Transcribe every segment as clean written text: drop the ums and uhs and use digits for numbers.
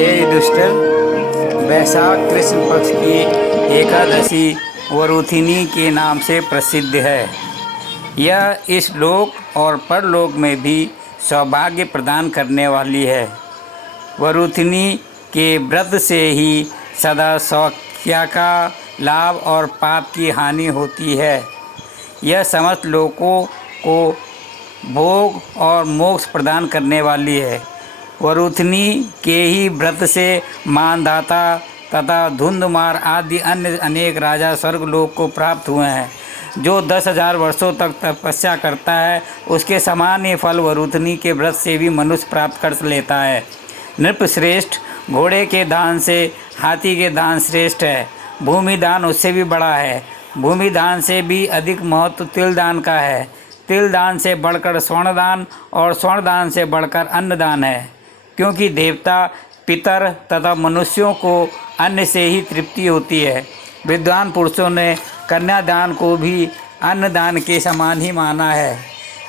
हे युधिष्ठिर, वैशाख कृष्ण पक्ष की एकादशी वरुथिनी के नाम से प्रसिद्ध है। यह इस लोक और परलोक में भी सौभाग्य प्रदान करने वाली है। वरुथिनी के व्रत से ही सदा सौख्य का लाभ और पाप की हानि होती है। यह समस्त लोकों को भोग और मोक्ष प्रदान करने वाली है। वरुथिनी के ही व्रत से मानधाता तथा धुंधमार आदि अन्य अनेक राजा स्वर्गलोक को प्राप्त हुए हैं। जो 10,000 वर्षों तक तपस्या करता है, उसके समान ही फल वरुथिनी के व्रत से भी मनुष्य प्राप्त कर लेता है। नृप श्रेष्ठ, घोड़े के दान से हाथी के दान श्रेष्ठ है। भूमि दान उससे भी बड़ा है। भूमि दान से भी अधिक महत्व तिल दान का है। तिल दान से बढ़कर स्वर्ण दान और स्वर्ण दान से बढ़कर अन्न दान है, क्योंकि देवता, पितर तथा मनुष्यों को अन्न से ही तृप्ति होती है। विद्वान पुरुषों ने कन्यादान को भी अन्नदान के समान ही माना है।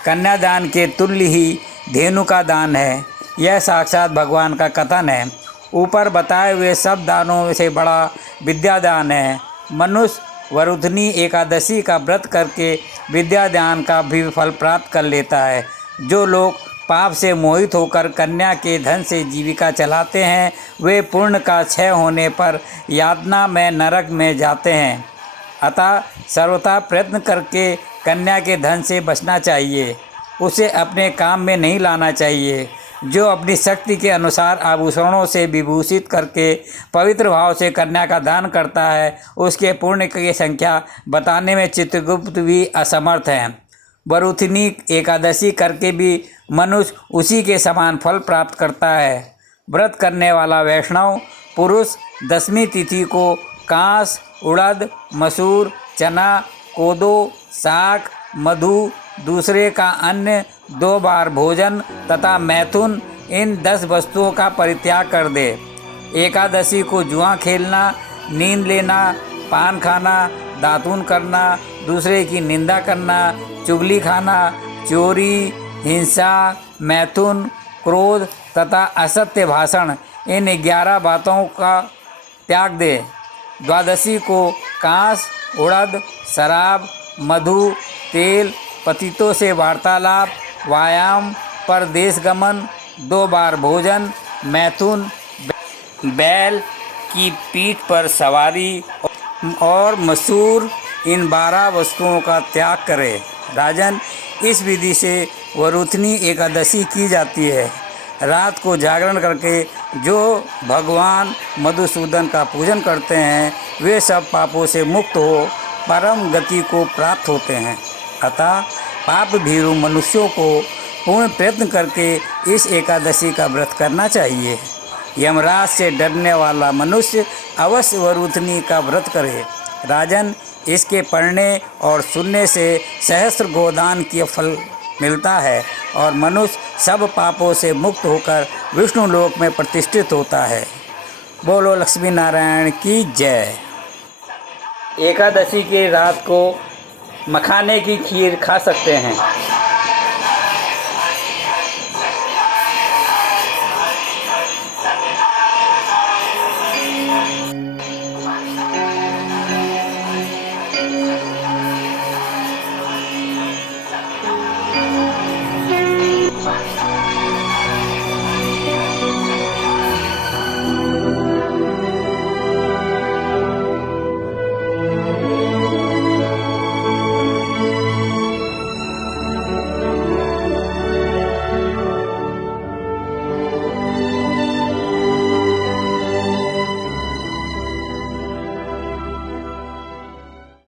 कन्यादान के तुल्य ही धेनु का दान है। यह साक्षात भगवान का कथन है। ऊपर बताए हुए सब दानों से बड़ा विद्यादान है। मनुष्य वरुथिनी एकादशी का व्रत करके विद्यादान का भी फल प्राप्त कर लेता है। जो लोग पाप से मोहित होकर कन्या के धन से जीविका चलाते हैं, वे पुण्य का क्षय होने पर यातना में नरक में जाते हैं। अतः सर्वथा प्रयत्न करके कन्या के धन से बचना चाहिए। उसे अपने काम में नहीं लाना चाहिए। जो अपनी शक्ति के अनुसार आभूषणों से विभूषित करके पवित्र भाव से कन्या का दान करता है, उसके पुण्य की संख्या बताने में चित्रगुप्त भी असमर्थ हैं। वरुथिनी एकादशी करके भी मनुष्य उसी के समान फल प्राप्त करता है। व्रत करने वाला वैष्णव पुरुष 10वीं तिथि को कांस, उड़द, मसूर, चना, कोदो, साग, मधु, दूसरे का अन्न, 2 बार भोजन तथा मैथुन, इन 10 वस्तुओं का परित्याग कर दे। एकादशी को जुआ खेलना, नींद लेना, पान खाना, दातून करना, दूसरे की निंदा करना, चुगली खाना, चोरी, हिंसा, मैथुन, क्रोध तथा असत्य भाषण, इन 11 बातों का त्याग दे। द्वादशी को कांस, उड़द, शराब, मधु, तेल, पतितों से वार्तालाप, व्यायाम, परदेश गमन, 2 बार भोजन, मैथुन, बैल की पीठ पर सवारी और मसूर, इन 12 वस्तुओं का त्याग करे। राजन, इस विधि से वरुथिनी एकादशी की जाती है। रात को जागरण करके जो भगवान मधुसूदन का पूजन करते हैं, वे सब पापों से मुक्त हो परम गति को प्राप्त होते हैं। अतः पाप भीरु मनुष्यों को पूर्ण प्रयत्न करके इस एकादशी का व्रत करना चाहिए। यमराज से डरने वाला मनुष्य अवश्य वरुथिनी का व्रत करे। राजन, इसके पढ़ने और सुनने से सहस्त्र गोदान की फल मिलता है और मनुष्य सब पापों से मुक्त होकर विष्णु लोक में प्रतिष्ठित होता है। बोलो लक्ष्मी नारायण की जय। एकादशी की रात को मखाने की खीर खा सकते हैं।